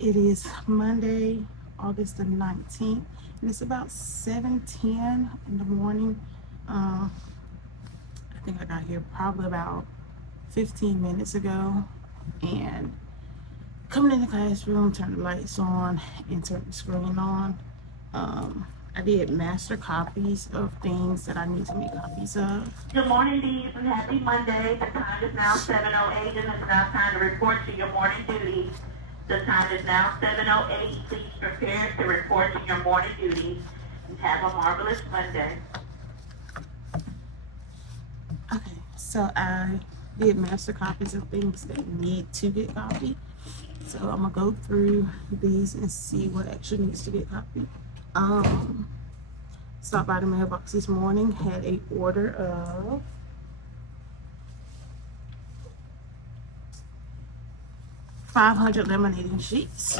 It is Monday, August the 19th, and it's about 7:10 in the morning. Um, I think I got here probably about 15 minutes ago, and coming in the classroom, turn the lights on, and turn the screen on. I did master copies of things that I need to make copies of. Good morning, Dees, and happy Monday. The time is now 7:08, and it's now time to report to your morning duties. The time is now 7:08. Please prepare to report to your morning duties, and have a marvelous Monday. Okay, so I did master copies of things that need to get copied. So I'm gonna go through these and see what actually needs to get copied. Um, Stopped by the mailbox this morning, had a order of 500 laminating sheets,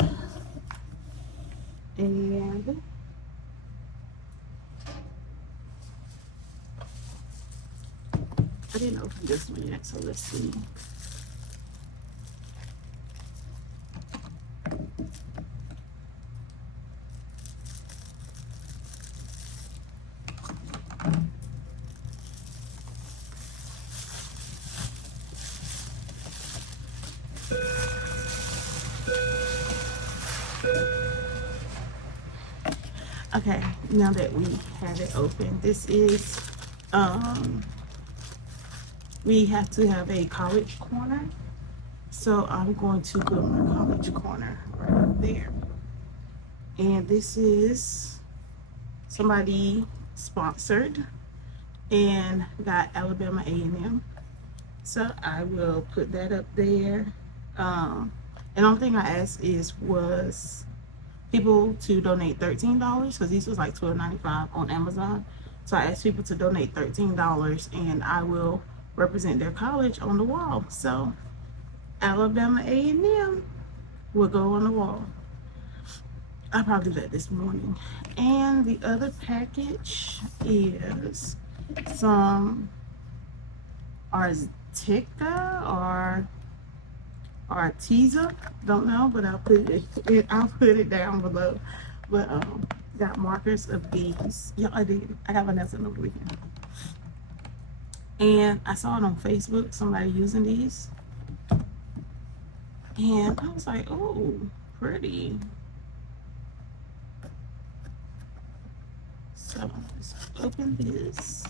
and I didn't open this one yet, so let's see. Okay, now that we have it open, this is we have to have a college corner. So I'm going to put my college corner right up there. And this is somebody sponsored and got Alabama A&M. So I will put that up there. And the only thing I asked was people to donate $13 because these was like $12.95 on Amazon. So I asked people to donate $13 and I will represent their college on the wall. So Alabama A&M will go on the wall. I probably did that this morning. And the other package is some Artica or Arteza, don't know, but I'll put it down below. But got markers of these. Yeah, I did. I got Vanessa over the weekend. And I saw it on Facebook, somebody using these. And I was like, oh, pretty. So let's open this.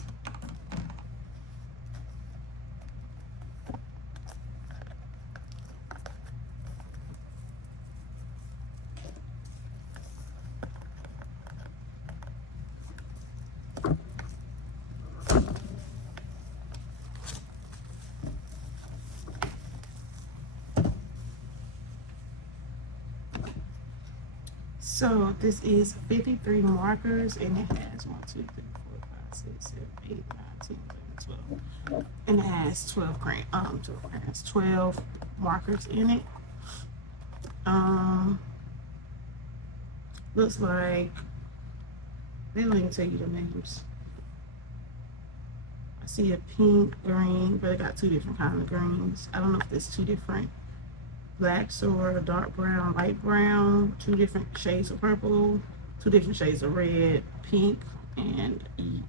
So this is 53 markers, and it has 1, 2, 3, 4, 5, 6, 7, 8, 9, 10, 11, 12. And it has 12 crayons, 12 markers in it. Looks like they don't even tell you the names. I see a pink, green, but they got two different kinds of greens. I don't know if there's two different blacks or a dark brown, light brown, two different shades of purple, two different shades of red, pink, and I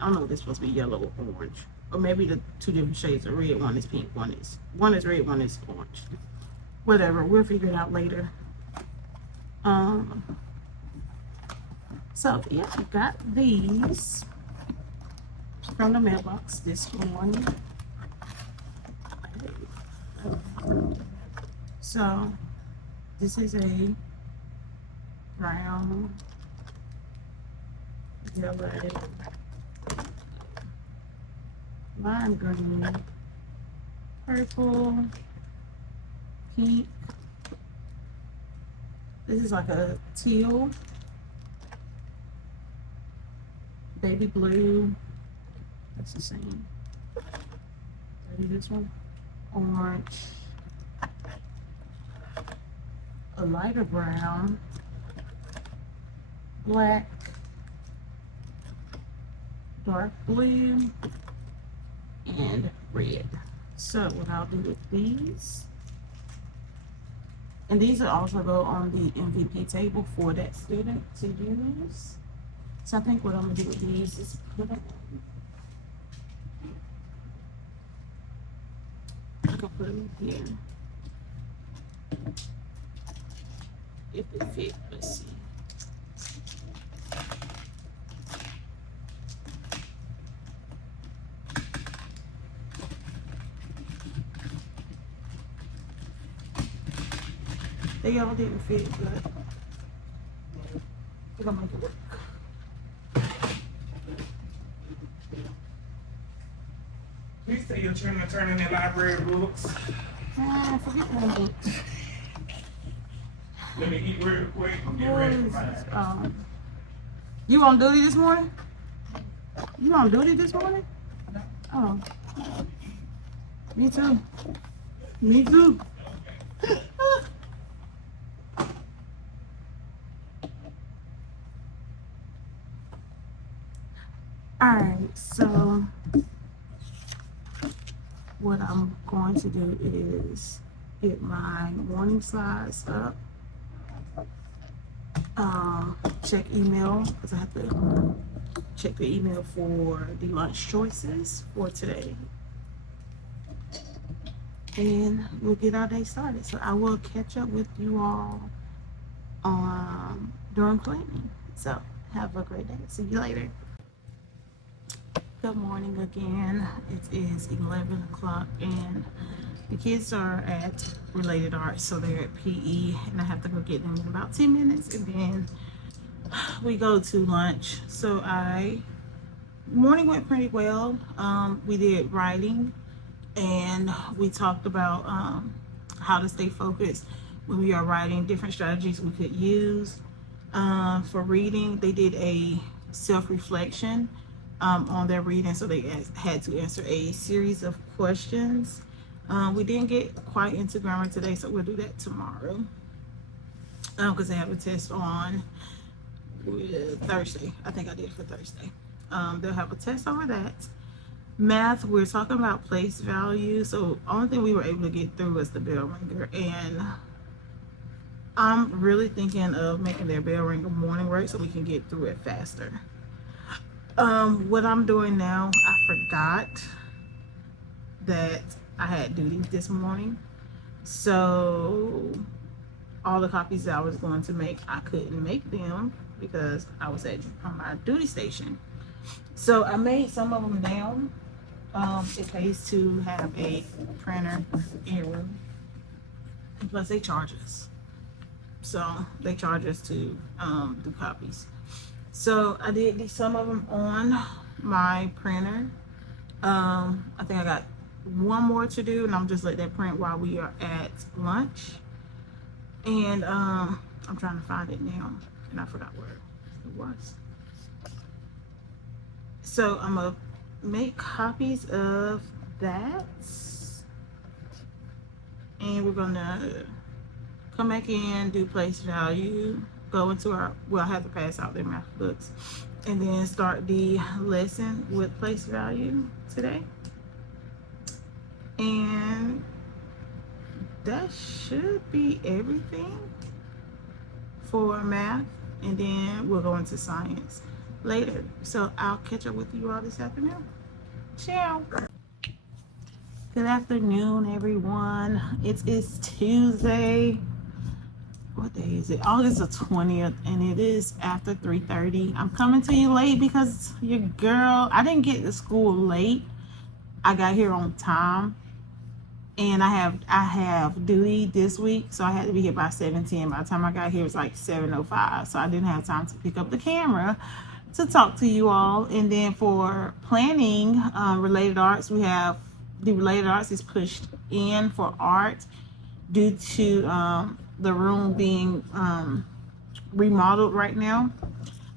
don't know if this is supposed to be yellow or orange. Or maybe the two different shades of red, one is pink, one is red, one is orange. Whatever, we'll figure it out later. So yeah, I got these from the mailbox this morning. So this is a brown, yellow, lime green, purple, pink. This is like a teal, baby blue. That's the same. Maybe this one, orange. A lighter brown, black, dark blue, and red. So what I'll do with these And these will also go on the MVP table for that student to use. So I think what I'm gonna do with these is put them. I can put them in here. If it fit, let's see. They all didn't fit, but we're gonna make it work. Please tell your children to turn in their library books. Forget my books. Let me eat real quick and get ready for mine. You on duty this morning? You on duty this morning? Oh. Me too. Me too. Alright, so what I'm going to do is get my morning slides up. Check email because I have to check the email for the lunch choices for today. And we'll get our day started. So I will catch up with you all during planning. So have a great day. See you later. Good morning again. It is 11 o'clock and the kids are at Related Arts, so they're at PE, and I have to go get them in about 10 minutes, and then we go to lunch. So morning went pretty well. We did writing, and we talked about how to stay focused when we are writing, different strategies we could use. For reading, they did a self-reflection on their reading, so they had to answer a series of questions. We didn't get quite into grammar today, so we'll do that tomorrow because they have a test on Thursday. I think I did for Thursday. They'll have a test over that. Math, we're talking about place value, so only thing we were able to get through was the bell ringer, and I'm really thinking of making their bell ringer morning work so we can get through it faster. What I'm doing now, I forgot that I had duty this morning, so all the copies that I was going to make, I couldn't make them because I was on my duty station. So I made some of them down. It pays to have a printer in your room, and plus they charge us. So they charge us to do copies. So I did some of them on my printer. I think I got one more to do, and I'm just let that print while we are at lunch. And I'm trying to find it now, and I forgot where it was. So I'm gonna make copies of that, and we're gonna come back in, do place value, go into I have to pass out their math books, and then start the lesson with place value today. And that should be everything for math, and then we'll go into science later. So I'll catch up with you all this afternoon. Ciao. Good afternoon, everyone. It is Tuesday. What day is it? August the 20th, and it is after 3:30. I'm coming to you late because your girl, I didn't get to school late. I got here on time, and I have duty this week, so I had to be here by 7:10. By the time I got here, it was like 7:05, so I didn't have time to pick up the camera to talk to you all. And then for planning Related Arts, we have the Related Arts is pushed in for art due to the room being remodeled right now.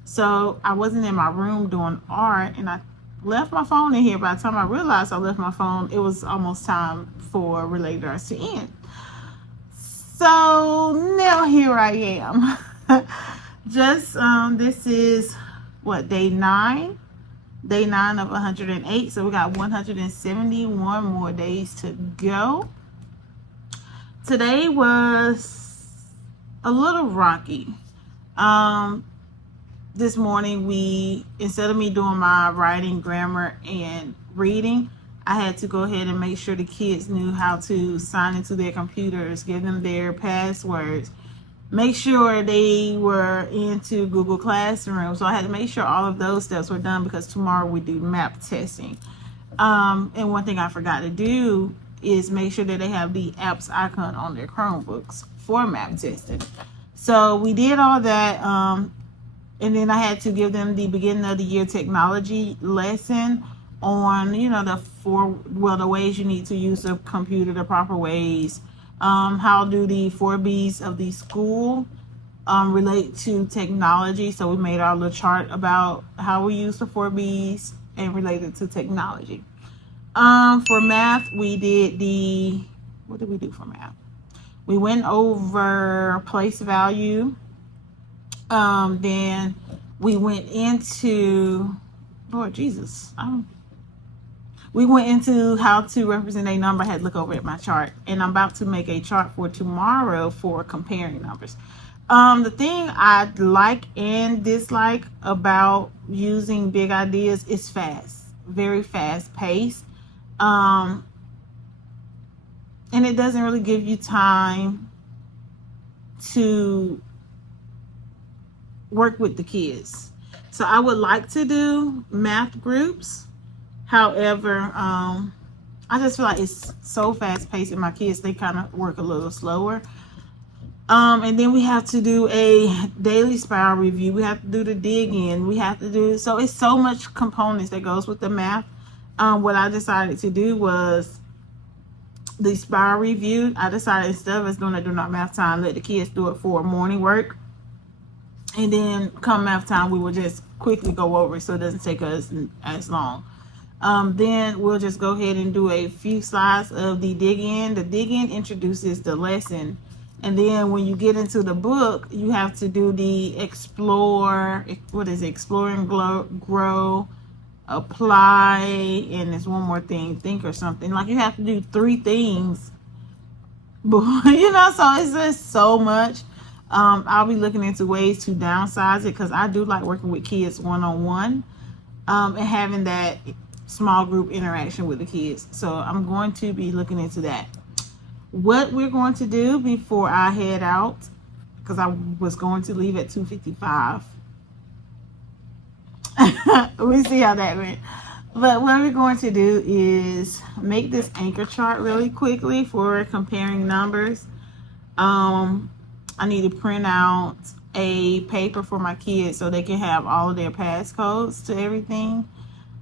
So I wasn't in my room doing art, and I left my phone in here. By the time I realized I left my phone, it was almost time for Related Arts to end. So now here I am. Just this is what, day 9 of 108. So we got 171 more days to go. Today was a little rocky. This morning, instead of me doing my writing, grammar, and reading, I had to go ahead and make sure the kids knew how to sign into their computers, give them their passwords, make sure they were into Google Classroom. So I had to make sure all of those steps were done because tomorrow we do map testing. And one thing I forgot to do is make sure that they have the apps icon on their Chromebooks for map testing. So we did all that. And then I had to give them the beginning of the year technology lesson on, the ways you need to use the computer, the proper ways. How do the 4Bs of the school relate to technology? So we made our little chart about how we use the 4Bs and related to technology. For math, we did what did we do for math? We went over place value. Then we went into, Lord Jesus, we went into how to represent a number. I had to look over at my chart, and I'm about to make a chart for tomorrow for comparing numbers. The thing I like and dislike about using big ideas is fast, very fast paced. And it doesn't really give you time to work with the kids. So I would like to do math groups. However, I just feel like it's so fast paced, and my kids, they kind of work a little slower. And then we have to do a daily spiral review. We have to do the dig in. So it's so much components that goes with the math. What I decided to do was the spiral review. I decided instead of us doing it during our math time, let the kids do it for morning work. And then come math time, we will just quickly go over it so it doesn't take us as long. Then we'll just go ahead and do a few slides of the dig in. The dig in introduces the lesson. And then when you get into the book, you have to do the explore, explore and grow, apply, and there's one more thing, think or something. Like you have to do 3 things. But, so it's just so much. I'll be looking into ways to downsize it because I do like working with kids one-on-one and having that small group interaction with the kids. So I'm going to be looking into that. What we're going to do before I head out, because I was going to leave at 2:55. We see how that went. But what we're going to do is make this anchor chart really quickly for comparing numbers. I need to print out a paper for my kids so they can have all of their passcodes to everything.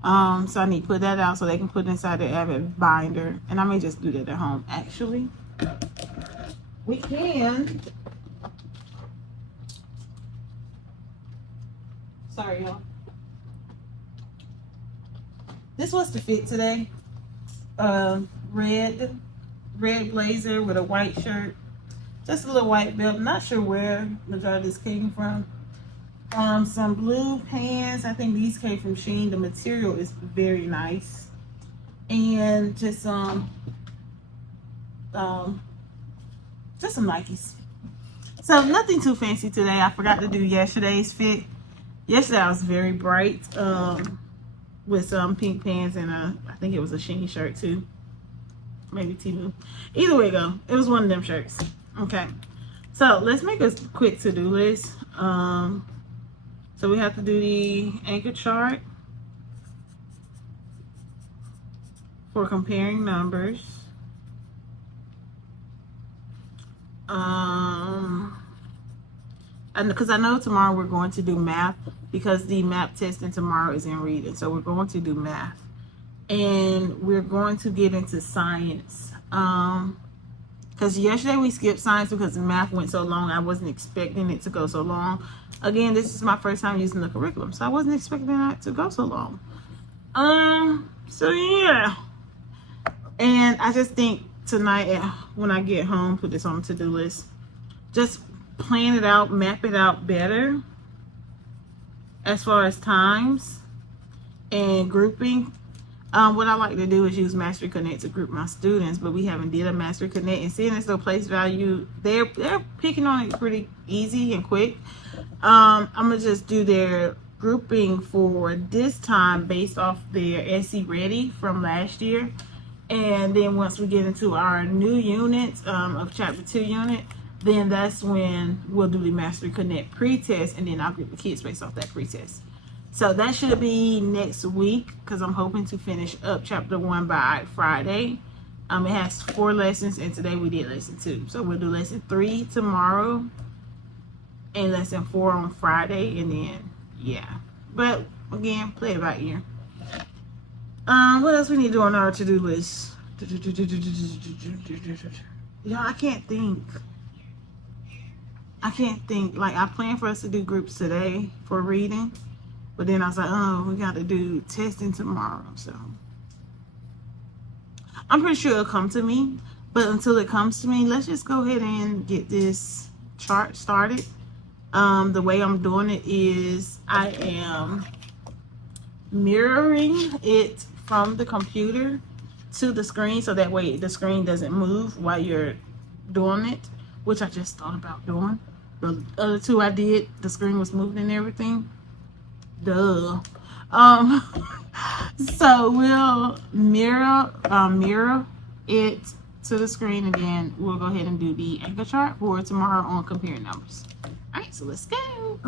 So I need to put that out so they can put it inside their Avid binder. And I may just do that at home, actually. We can. Sorry, y'all. This was the fit today. Red blazer with a white shirt. Just a little white belt. Not sure where majority of this came from. Some blue pants. I think these came from Shein. The material is very nice. And just some Nikes. So nothing too fancy today. I forgot to do yesterday's fit. Yesterday I was very bright. With some pink pants and I think it was a Shein shirt too. Maybe Temu. Either way go. It was one of them shirts. Okay. So let's make a quick to-do list. So we have to do the anchor chart for comparing numbers. And because I know tomorrow we're going to do math because the map testing tomorrow is in reading. So we're going to do math. And we're going to get into science. Because yesterday we skipped science because the math went so long. I wasn't expecting it to go so long. Again, this is my first time using the curriculum, so I wasn't expecting that to go so long. So yeah. And I just think tonight when I get home, put this on the to-do list. Just plan it out, map it out better as far as times and grouping. What I like to do is use Mastery Connect to group my students, but we haven't did a Mastery Connect, and seeing as though place value, they're picking on it pretty easy and quick. I'm gonna just do their grouping for this time based off their SE Ready from last year, and then once we get into our new units of Chapter 2 unit, then that's when we'll do the Mastery Connect pre-test, and then I'll group the kids based off that pre-test. So that should be next week because I'm hoping to finish up Chapter 1 by Friday. It has 4 lessons, and today we did lesson 2. So we'll do lesson 3 tomorrow and lesson 4 on Friday, and then yeah. But again, play it by ear. What else we need to do on our to-do list? Y'all, I can't think. Like, I planned for us to do groups today for reading, but then I was like, oh, we got to do testing tomorrow. So I'm pretty sure it'll come to me, but until it comes to me, let's just go ahead and get this chart started. The way I'm doing it is I am mirroring it from the computer to the screen, so that way the screen doesn't move while you're doing it, which I just thought about doing. The other 2 I did, the screen was moving and everything. Duh. So we'll mirror it to the screen, and then we'll go ahead and do the anchor chart for tomorrow on comparing numbers. All right, so let's go.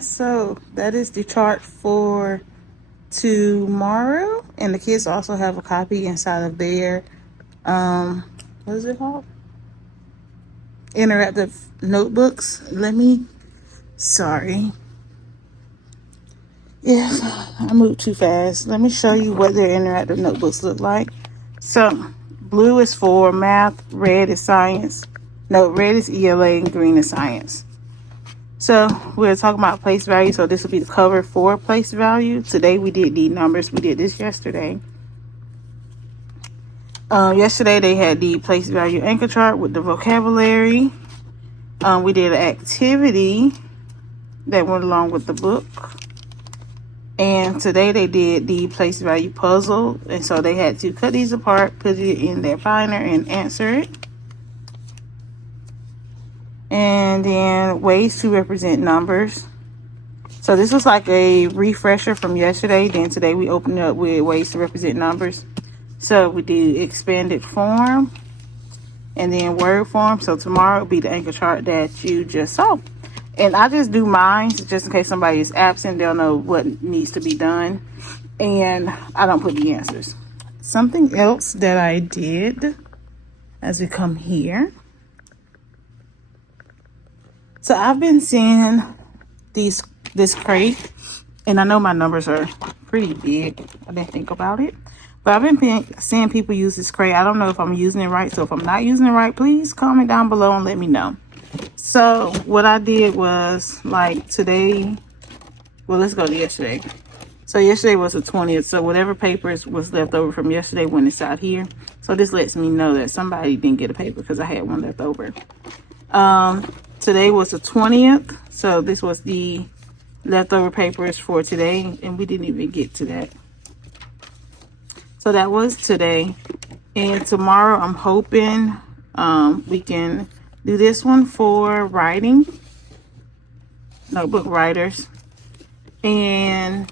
So that is the chart for tomorrow, and the kids also have a copy inside of their what is it called, interactive notebooks. Yes, I moved too fast. Let me show you what their interactive notebooks look like. So blue is for math, red is science, red is ELA, and green is science. So we're talking about place value. So this will be the cover for place value. Today we did the numbers. We did this yesterday. Yesterday they had the place value anchor chart with the vocabulary. We did an activity that went along with the book. And today they did the place value puzzle. And so they had to cut these apart, put it in their binder, and answer it. And then ways to represent numbers. So this was like a refresher from yesterday. Then today we opened up with ways to represent numbers. So we did expanded form and then word form. So tomorrow will be the anchor chart that you just saw. And I just do mine just in case somebody is absent. They'll know what needs to be done. And I don't put the answers. Something else that I did as we come here. So I've been seeing this crate, and I know my numbers are pretty big. I didn't think about it, but I've been seeing people use this crate. I don't know if I'm using it right. So if I'm not using it right, please comment down below and let me know. So what I did was, like, today, well, let's go to yesterday. So yesterday was the 20th. So whatever papers was left over from yesterday went inside here. So this lets me know that somebody didn't get a paper because I had one left over. Today was the 20th. So this was the leftover papers for today. And we didn't even get to that. So that was today. And tomorrow I'm hoping we can do this one for writing, notebook writers. And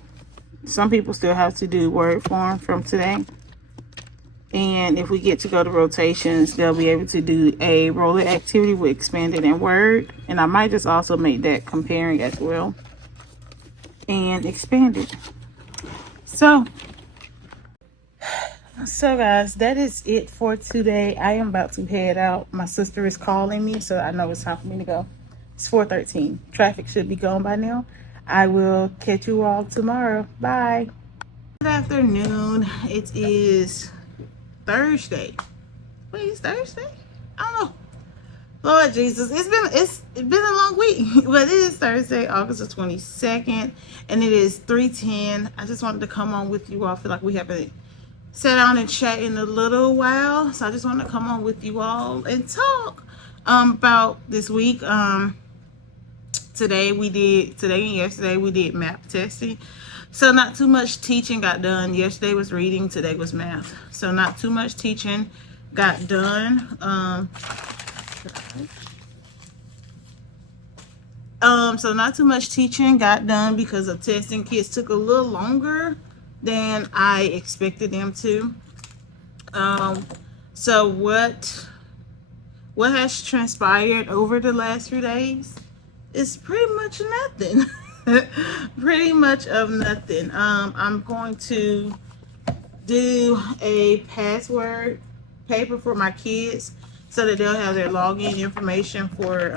some people still have to do word form from today. And if we get to go to rotations, they'll be able to do a roller activity with expanded and word. And I might just also make that comparing as well and expanded. So guys, that is it for today. I am about to head out. My sister is calling me, so I know it's time for me to go. It's 4:13. Traffic should be gone by now. I will catch you all tomorrow. Bye. Good afternoon. It is Thursday. Wait, it's Thursday? I don't know. Lord Jesus, it's been a long week, but it is Thursday, August the 22nd, and it is 3:10. I just wanted to come on with you all. I feel like we haven't sat down and chat in a little while, so I just wanted to come on with you all and talk about this week. Today and yesterday we did math testing. So not too much teaching got done. Yesterday was reading, today was math. So not too much teaching got done. So not too much teaching got done because of testing. Kids took a little longer than I expected them to. So what has transpired over the last few days is pretty much nothing. Pretty much of nothing. I'm going to do a password paper for my kids so that they'll have their login information for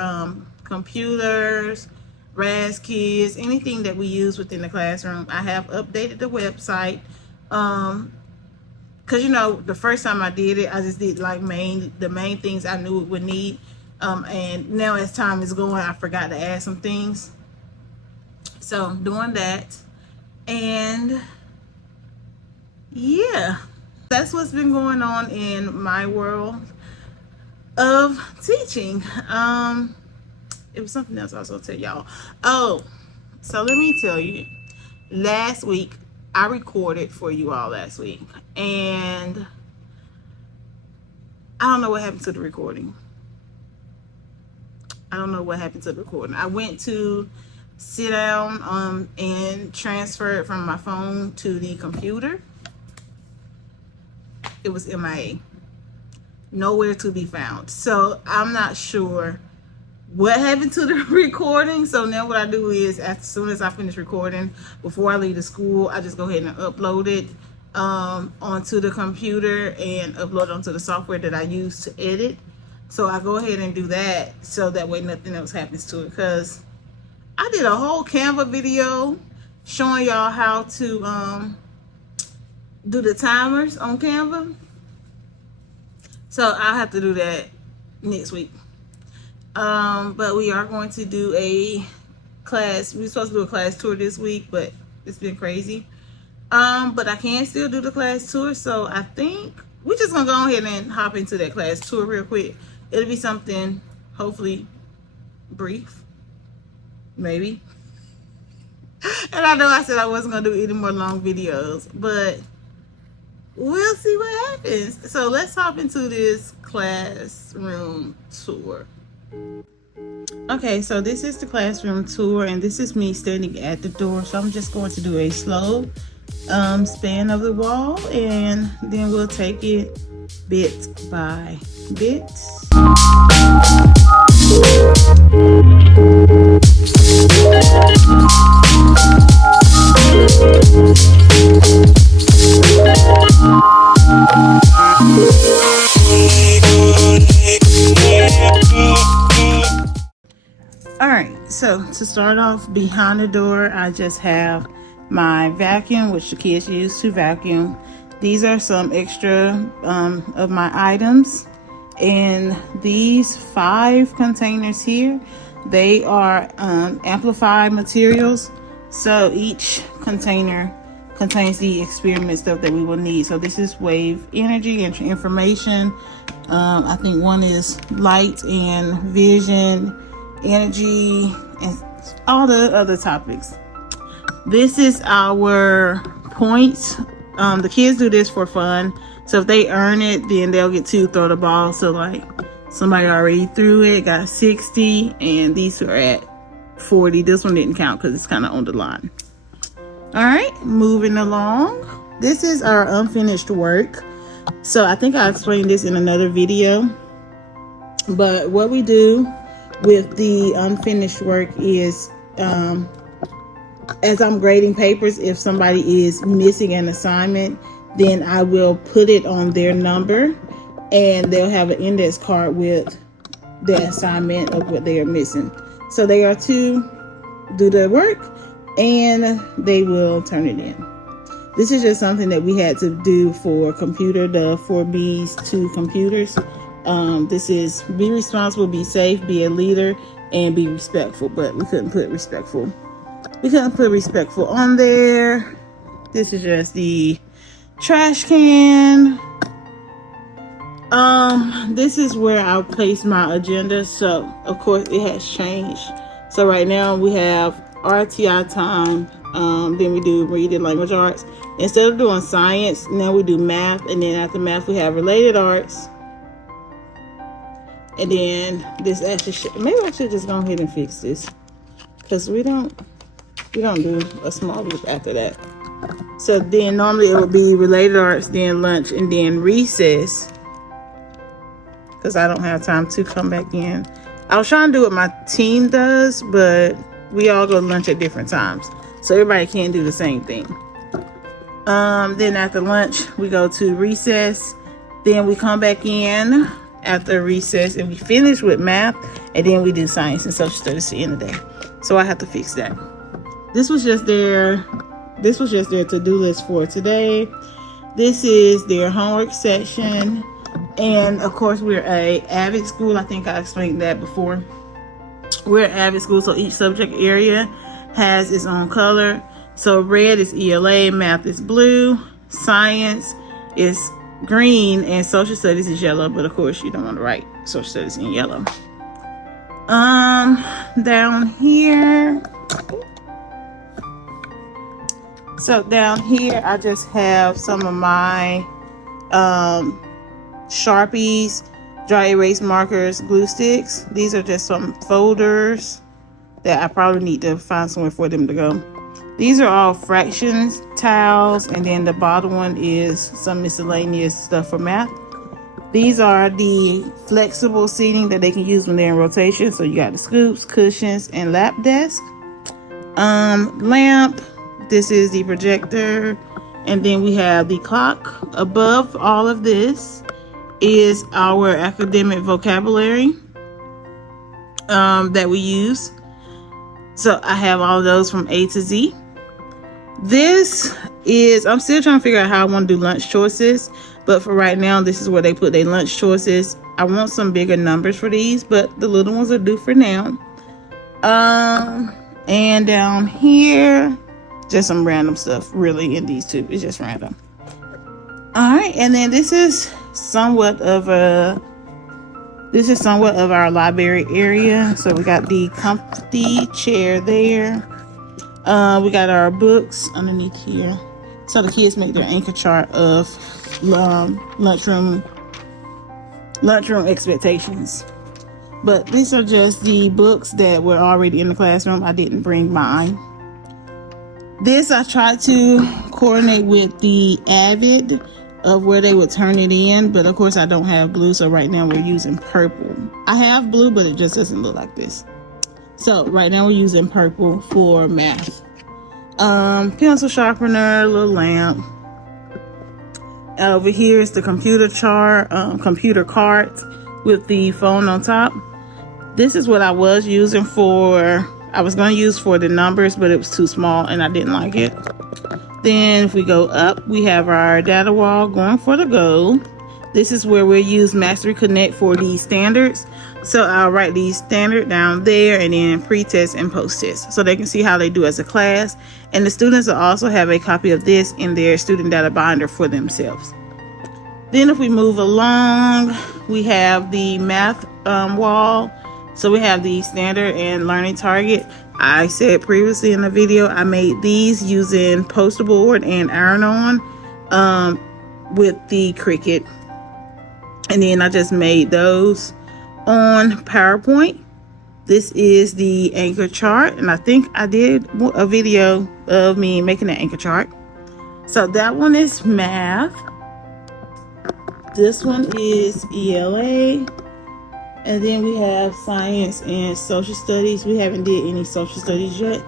computers, RAS kids, anything that we use within the classroom. I have updated the website because the first time I did it, I just did like the main things I knew it would need, and now as time is going, I forgot to add some things. So I'm doing that, and yeah, that's what's been going on in my world of teaching. It was something else I was gonna tell y'all. Oh, so let me tell you, last week I recorded for you all last week, and I don't know what happened to the recording. I went to sit down and transfer it from my phone to the computer. It was MIA, nowhere to be found. So I'm not sure what happened to the recording. So now what I do is, as soon as I finish recording, before I leave the school, I just go ahead and upload it onto the computer and upload it onto the software that I use to edit. So I go ahead and do that, so that way nothing else happens to it. Because I did a whole Canva video showing y'all how to do the timers on Canva. So I'll have to do that next week. But we are going to do a class. We were supposed to do a class tour this week, but it's been crazy. But I can still do the class tour. So I think we're just gonna go ahead and hop into that class tour real quick. It'll be something hopefully brief, maybe. And I know I said I wasn't gonna do any more long videos, but we'll see what happens. So let's hop into this classroom tour. Okay, so this is the classroom tour, and this is me standing at the door. So I'm just going to do a slow span of the wall, and then we'll take it bit by bit. Alright, so to start off, behind the door, I just have my vacuum, which the kids use to vacuum. These are some extra of my items. And these 5 containers here, they are amplified materials. So each container contains the experiment stuff that we will need. So this is wave energy and information. I think one is light and vision, energy, and all the other topics. This is our points. The kids do this for fun. So if they earn it, then they'll get to throw the ball. So like Somebody already threw it, got 60, and these are at 40. This one didn't count because it's kind of on the line. All right, moving along. This is our unfinished work. So I think I explained this in another video, but what we do with the unfinished work is, as I'm grading papers, if somebody is missing an assignment, then I will put it on their number, and they'll have an index card with the assignment of what they are missing. So they are to do the work and they will turn it in. This is just something that we had to do for computer, the 4B's to computers. This is be responsible, be safe, be a leader, and be respectful. But we couldn't put respectful. We couldn't put respectful on there. This is just the trash can. This is where I'll place my agenda. So of course it has changed. So right now we have RTI time. Then we do reading language arts. Instead of doing science, now we do math, and then after math we have related arts. And then this actually maybe I should just go ahead and fix this, because we don't do a small group after that. So then normally it would be related arts, then lunch, and then recess, because I don't have time to come back in. I was trying to do what my team does, but we all go to lunch at different times, so everybody can't do the same thing. Then after lunch we go to recess, then we come back in after recess and we finish with math, and then we do science and social studies at the end of the day. So I have to fix that. This was just their to-do list for today. This is their homework section, and of course we're a AVID school. I think I explained that before. We're an AVID school, so each subject area has its own color. So red is ELA, math is blue, science is green, and social studies is yellow. But of course you don't want to write social studies in yellow. Down here. So down here I just have some of my Sharpies, dry erase markers, glue sticks. These are just some folders that I probably need to find somewhere for them to go. These are all fractions tiles, and then the bottom one is some miscellaneous stuff for math. These are the flexible seating that they can use when they're in rotation. So you got the scoops, cushions, and lap desk. Lamp. This is the projector, and then we have the clock. Above all of this is our academic vocabulary that we use. So I have all of those from A to Z. This is, I'm still trying to figure out how I want to do lunch choices, but for right now, this is where they put their lunch choices. I want some bigger numbers for these, but the little ones are due for now. And down here, just some random stuff, really, in these two. It's just random. All right, and then this is somewhat of our library area. So we got the comfy chair there. We got our books underneath here, so the kids make their anchor chart of lunchroom expectations. But these are just the books that were already in the classroom. I didn't bring mine. This I tried to coordinate with the AVID of where they would turn it in, but of course I don't have blue, so right now we're using purple. I have blue, but it just doesn't look like this. So right now we're using purple for math. Pencil sharpener, little lamp. Over here is the computer chart, computer cart with the phone on top. This is what I was using for, I was going to use for the numbers, but it was too small and I didn't like it. Then if we go up, we have our data wall going for the gold. This is where we'll use Mastery Connect for these standards. So I'll write these standard down there, and then pre-test and post-test, so they can see how they do as a class. And the students will also have a copy of this in their student data binder for themselves. Then if we move along, we have the math wall. So we have the standard and learning target. I said previously in the video, I made these using poster board and iron-on with the Cricut. And then I just made those on PowerPoint. This is the anchor chart, and I think I did a video of me making an anchor chart. So that one is math. This one is ELA. And then we have science and social studies. We haven't did any social studies yet,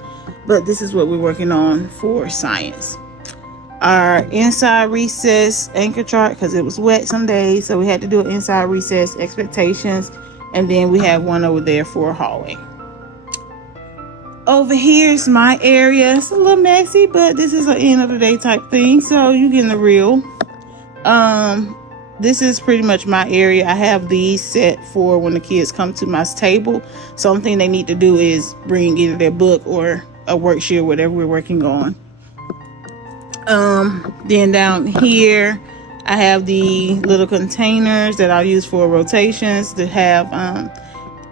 but this is what we're working on for science. Our inside recess anchor chart, because it was wet some days, so we had to do an inside recess expectations. And then we have one over there for a hallway. Over here is my area. It's a little messy, but this is an end of the day type thing, so you getting the real. This is pretty much my area. I have these set for when the kids come to my table. So only thing they need to do is bring either their book or a worksheet or whatever we're working on. Then down here, I have the little containers that I'll use for rotations to have,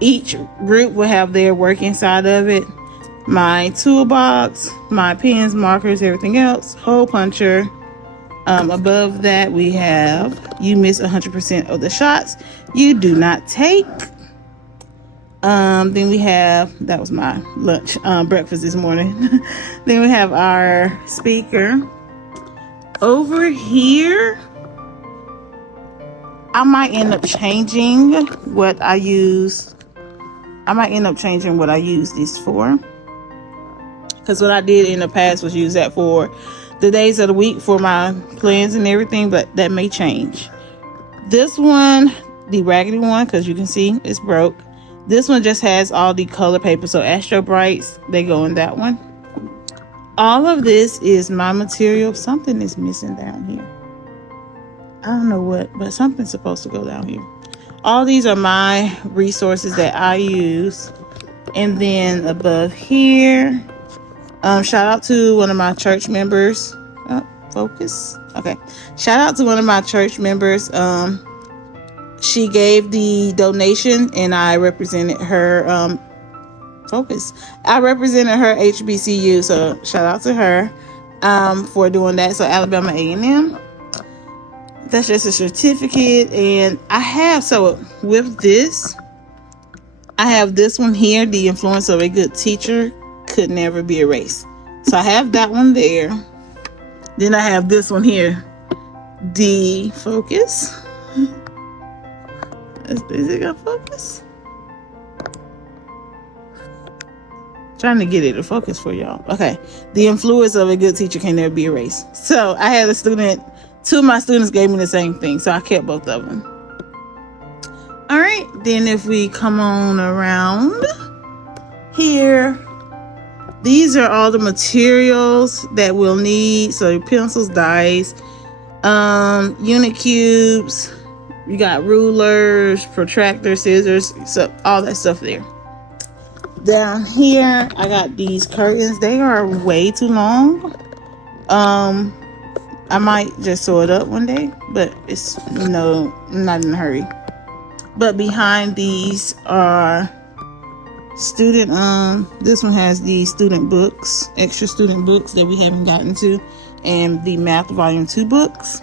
each group will have their work inside of it. My toolbox, my pens, markers, everything else, hole puncher. Above that, we have, you miss 100% of the shots you do not take. Then we have, that was my lunch, breakfast this morning. Then we have our speaker. Over here, I might end up changing what I use. I might end up changing what I use this for. Because what I did in the past was use that for the days of the week for my plans and everything, but that may change. This one, the raggedy one, because you can see it's broke. This one just has all the color paper, so Astro Brights, they go in that one. All of this is my material. Something is missing down here. I don't know what, but something's supposed to go down here. All these are my resources that I use. And then above here, shout out to one of my church members. Focus. Okay. Shout out to one of my church members. She gave the donation and I represented her. Focus. I represented her HBCU. So shout out to her for doing that. So Alabama A&M. That's just a certificate. And I have, so with this, I have this one here. The influence of a good teacher could never be erased. So I have that one there. Then I have this one here. The focus. Is it gonna focus? Trying to get it to focus for y'all. Okay. The influence of a good teacher can never be erased. So I had a student, two of my students gave me the same thing. So I kept both of them. All right. Then if we come on around here, these are all the materials that we'll need. So pencils, dies, unit cubes, you got rulers, protractors, scissors, so all that stuff there. Down here, I got these curtains. They are way too long. I might just sew it up one day, but it's no, I'm not in a hurry. But behind these are student, this one has the student books, extra student books that we haven't gotten to, and the math volume 2 books.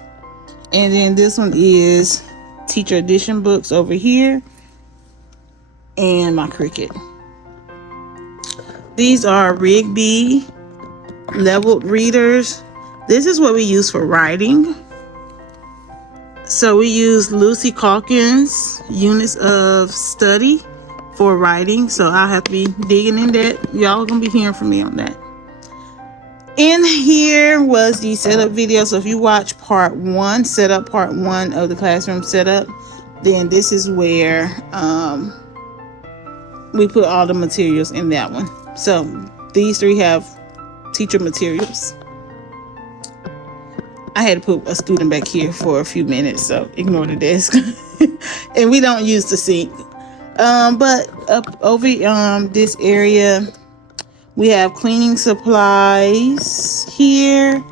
And then this one is teacher edition books over here, and my Cricut. These are Rigby leveled readers. This is what we use for writing. So we use Lucy Calkins units of study for writing. So I'll have to be digging in that. Y'all gonna be hearing from me on that. In here was the setup video. So if you watch part 1, setup part 1 of the classroom setup, then this is where we put all the materials in that one. So these 3 have teacher materials. I had to put a student back here for a few minutes, so ignore the desk. And we don't use the sink. But up over this area, we have cleaning supplies here.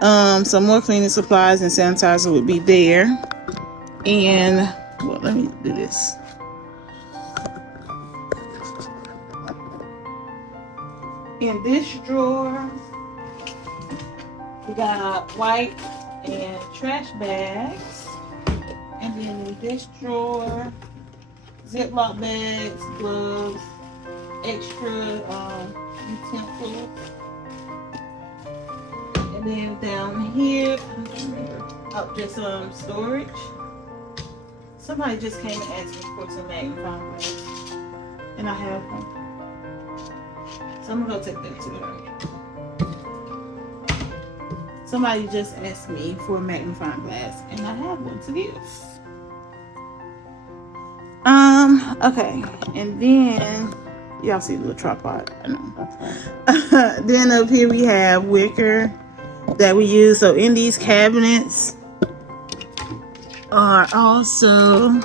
Some more cleaning supplies and sanitizer would be there. And, well, let me do this. In this drawer, we got white and trash bags. And then in this drawer, Ziploc bags, gloves, extra utensils. And then down here, oh, just storage. Somebody just came and asked me for some magnifying glass, and I have one. So I'm gonna go take that to her. Somebody just asked me for a magnifying glass, and I have one to give. Okay, and then y'all see the little tripod. I know. Then up here we have wicker that we use. So in these cabinets are also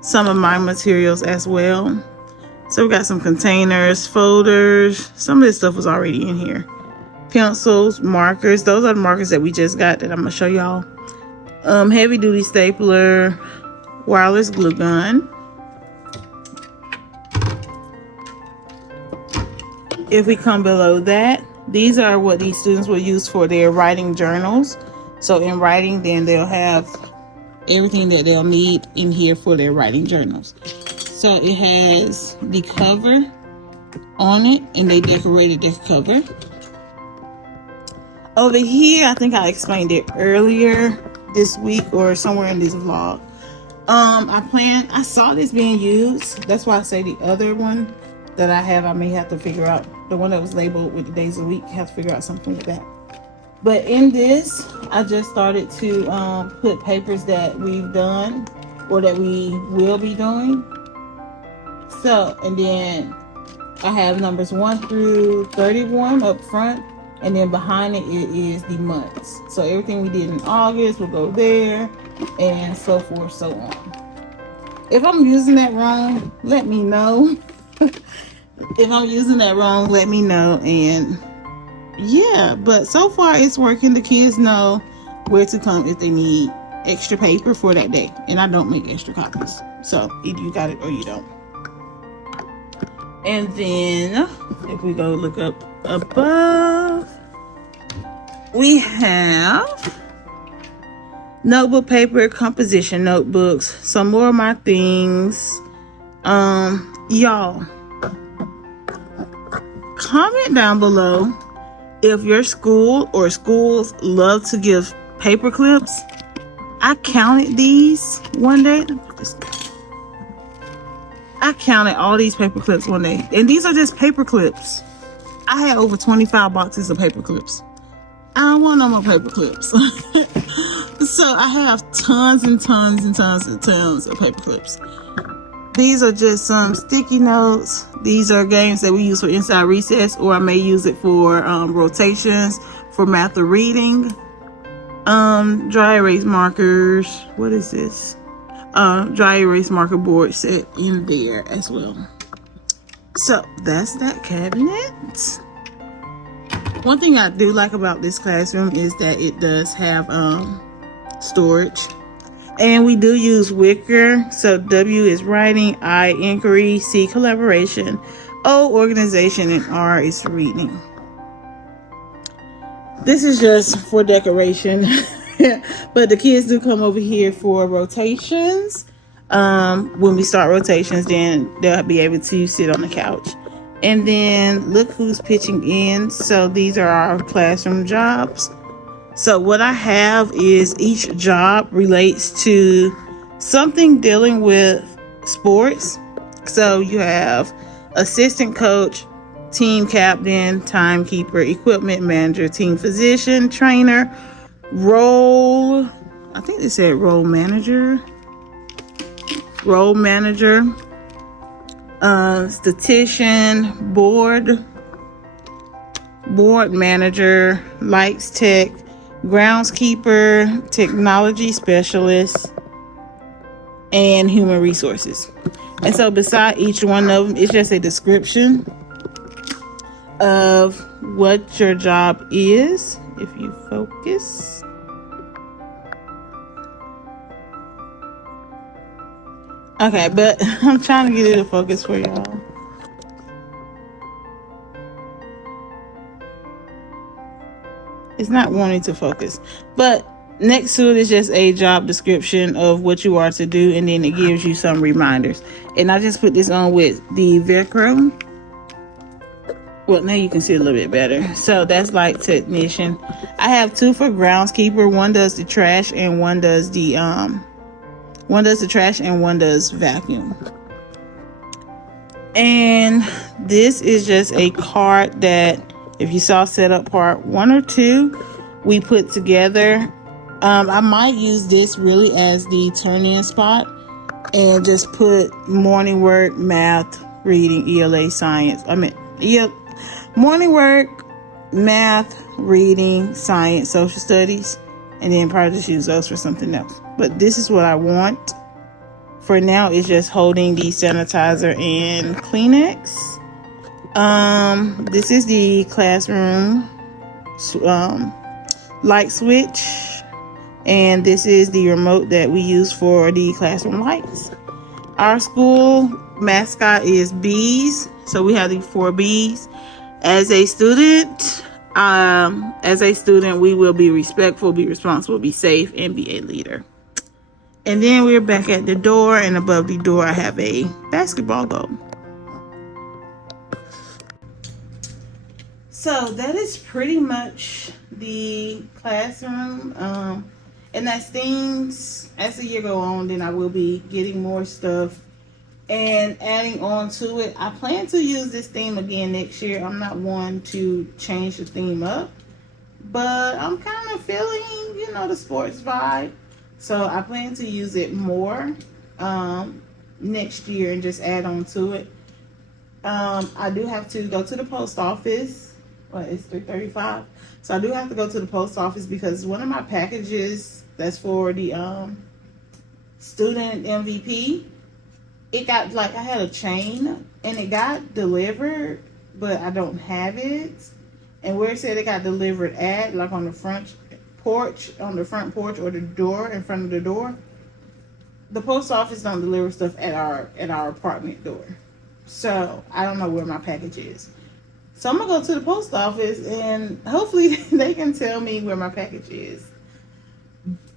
some of my materials as well. So we got some containers, folders. Some of this stuff was already in here. Pencils, markers. Those are the markers that we just got that I'm gonna show y'all. Heavy duty stapler, wireless glue gun. If we come below that, these are what these students will use for their writing journals. So in writing, then they'll have everything that they'll need in here for their writing journals. So it has the cover on it, and they decorated the cover. Over here, I think I explained it earlier this week or somewhere in this vlog. I saw this being used. That's why I say the other one that I have, I may have to figure out, the one that was labeled with the days of the week, have to figure out something with that. But in this, I just started to put papers that we've done or that we will be doing. So, and then I have numbers 1 through 31 up front, and then behind it is the months. So everything we did in August will go there, and so forth, so on. If I'm using that wrong, let me know. If I'm using that wrong, let me know. And yeah, but so far it's working. The kids know where to come if they need extra paper for that day, and I don't make extra copies, so either you got it or you don't. And then if we go look up above, we have notebook paper, composition notebooks, some more of my things. Y'all, comment down below if your school or schools love to give paper clips. I counted these one day. I counted all these paper clips one day, and these are just paper clips. I had over 25 boxes of paper clips. I don't want no more paper clips. So I have tons and tons and tons and tons of paper clips. These are just some sticky notes. These are games that we use for inside recess, or I may use it for rotations for math or reading. Dry erase markers. What is this? Dry erase marker board set in there as well. So that's that cabinet. One thing I do like about this classroom is that it does have storage. And we do use wicker. So W is writing, I inquiry, C collaboration, O organization, and R is reading. This is just for decoration. But the kids do come over here for rotations. When we start rotations, then they'll be able to sit on the couch. And then look who's pitching in. So these are our classroom jobs. So what I have is each job relates to something dealing with sports. So you have assistant coach, team captain, timekeeper, equipment manager, team physician, trainer, role, I think they said role manager, statistician, board manager, lights tech, groundskeeper, technology specialist, and human resources. And so beside each one of them, it's just a description of what your job is. If you focus. Okay, but I'm trying to get it to focus for y'all. It's not wanting to focus. But next to it is just a job description of what you are to do, and then it gives you some reminders. And I just put this on with the Velcro. Well, now you can see a little bit better. So that's like technician. I have 2 for groundskeeper. One does the trash and one does the trash and one does vacuum. And this is just a cart that, if you saw setup part 1 or 2, we put together. I might use this really as the turn-in spot and just put morning work, math, reading, ELA, science. Morning work, math, reading, science, social studies, and then probably just use those for something else. But this is what I want. For now, it's just holding the sanitizer and Kleenex. This is the classroom light switch. And this is the remote that we use for the classroom lights. Our school mascot is bees. So we have the 4 bees. As a student, we will be respectful, be responsible, be safe, and be a leader. And then we're back at the door, and above the door I have a basketball goal. So that is pretty much the classroom. And as the year go on, then I will be getting more stuff and adding on to it. I plan to use this theme again next year. I'm not one to change the theme up, but I'm kind of feeling, the sports vibe. So I plan to use it more next year and just add on to it. I do have to go to the post office. It's 3:35. So I do have to go to the post office because one of my packages that's for the student MVP, it got, I had a chain and it got delivered, but I don't have it. And where it said it got delivered at, on the front porch or the door in front of the door, the post office don't deliver stuff at our apartment door. So I don't know where my package is. So I'm gonna go to the post office and hopefully they can tell me where my package is.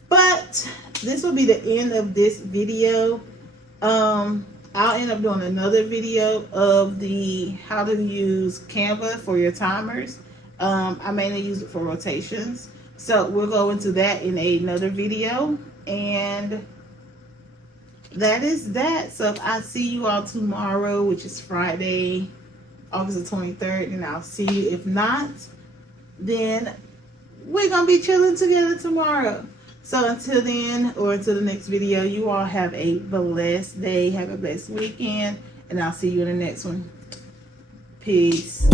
But this will be the end of this video. I'll end up doing another video of how to use Canva for your timers. I mainly use it for rotations. So we'll go into that in another video. And that is that. So I see you all tomorrow, which is Friday, August the 23rd. And I'll see you. If not, then we're going to be chilling together tomorrow. So until then, or until the next video, you all have a blessed day. Have a blessed weekend. And I'll see you in the next one. Peace.